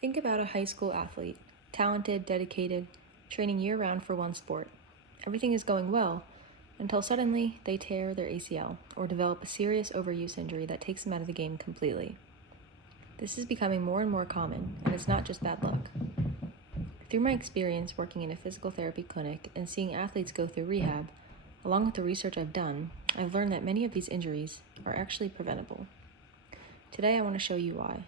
Think about a high school athlete, talented, dedicated, training year-round for one sport. Everything is going well until suddenly they tear their ACL or develop a serious overuse injury that takes them out of the game completely. This is becoming more and more common, and it's not just bad luck. Through my experience working in a physical therapy clinic and seeing athletes go through rehab, along with the research I've done, I've learned that many of these injuries are actually preventable. Today I want to show you why.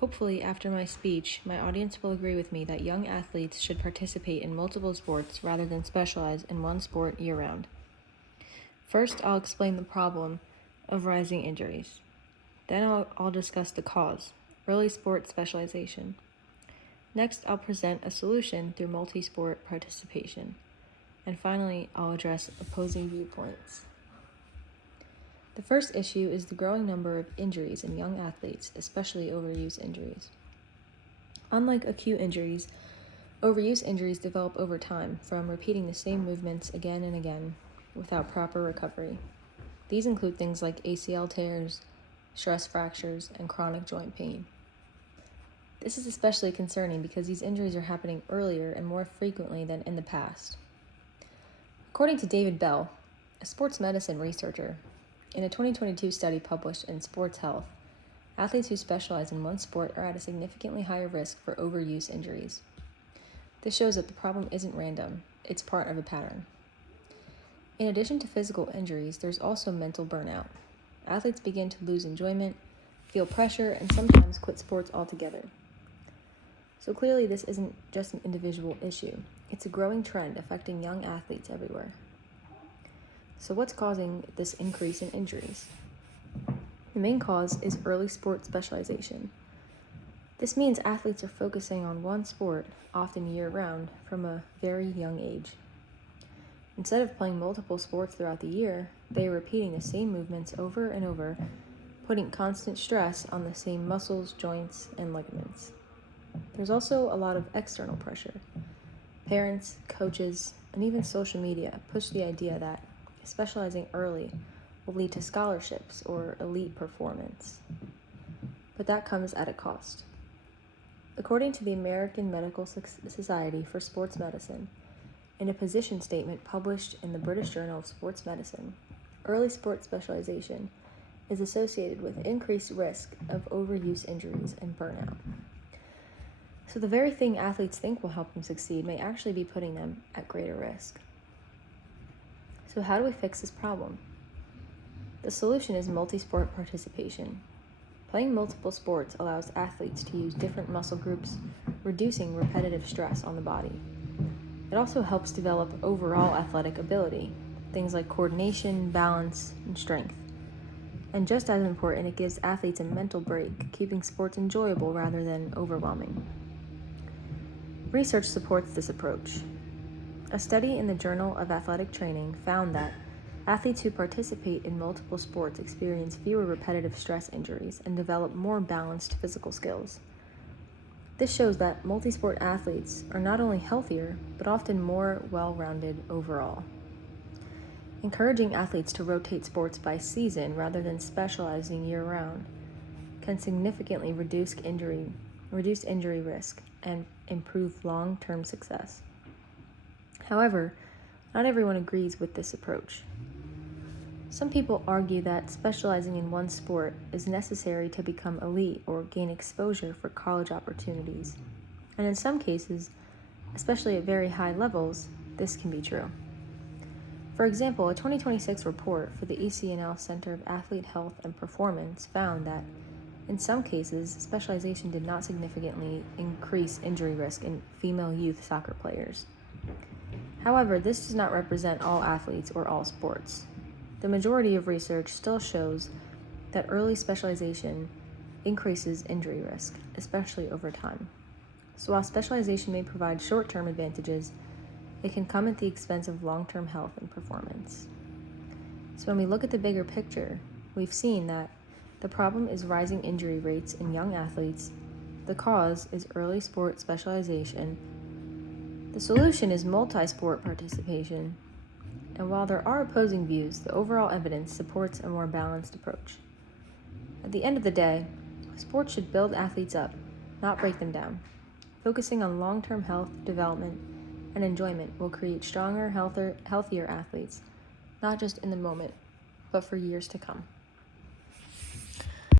Hopefully, after my speech, my audience will agree with me that young athletes should participate in multiple sports rather than specialize in one sport year-round. First, I'll explain the problem of rising injuries. Then I'll discuss the cause, early sport specialization. Next, I'll present a solution through multi-sport participation. And finally, I'll address opposing viewpoints. The first issue is the growing number of injuries in young athletes, especially overuse injuries. Unlike acute injuries, overuse injuries develop over time from repeating the same movements again and again without proper recovery. These include things like ACL tears, stress fractures, and chronic joint pain. This is especially concerning because these injuries are happening earlier and more frequently than in the past. According to David Bell, a sports medicine researcher, in a 2022 study published in Sports Health, athletes who specialize in one sport are at a significantly higher risk for overuse injuries. This shows that the problem isn't random, it's part of a pattern. In addition to physical injuries, there's also mental burnout. Athletes begin to lose enjoyment, feel pressure, and sometimes quit sports altogether. So clearly this isn't just an individual issue, it's a growing trend affecting young athletes everywhere. So what's causing this increase in injuries? The main cause is early sport specialization. This means athletes are focusing on one sport, often year-round, from a very young age. Instead of playing multiple sports throughout the year, they are repeating the same movements over and over, putting constant stress on the same muscles, joints, and ligaments. There's also a lot of external pressure. Parents, coaches, and even social media push the idea that specializing early will lead to scholarships or elite performance. But that comes at a cost. According to the American Medical Society for Sports Medicine, in a position statement published in the British Journal of Sports Medicine, early sport specialization is associated with increased risk of overuse injuries and burnout. So the very thing athletes think will help them succeed may actually be putting them at greater risk. So how do we fix this problem? The solution is multi-sport participation. Playing multiple sports allows athletes to use different muscle groups, reducing repetitive stress on the body. It also helps develop overall athletic ability, things like coordination, balance, and strength. And just as important, it gives athletes a mental break, keeping sports enjoyable rather than overwhelming. Research supports this approach. A study in the Journal of Athletic Training found that athletes who participate in multiple sports experience fewer repetitive stress injuries and develop more balanced physical skills. This shows that multi-sport athletes are not only healthier, but often more well-rounded overall. Encouraging athletes to rotate sports by season rather than specializing year-round can significantly reduce injury risk and improve long-term success. However, not everyone agrees with this approach. Some people argue that specializing in one sport is necessary to become elite or gain exposure for college opportunities. And in some cases, especially at very high levels, this can be true. For example, a 2026 report for the ECNL Center of Athlete Health and Performance found that in some cases, specialization did not significantly increase injury risk in female youth soccer players. However, this does not represent all athletes or all sports. The majority of research still shows that early specialization increases injury risk, especially over time. So while specialization may provide short-term advantages, it can come at the expense of long-term health and performance. So when we look at the bigger picture, we've seen that the problem is rising injury rates in young athletes, the cause is early sport specialization, the solution is multi-sport participation, and while there are opposing views, the overall evidence supports a more balanced approach. At the end of the day, sports should build athletes up, not break them down. Focusing on long-term health, development, and enjoyment will create stronger, healthier athletes, not just in the moment, but for years to come.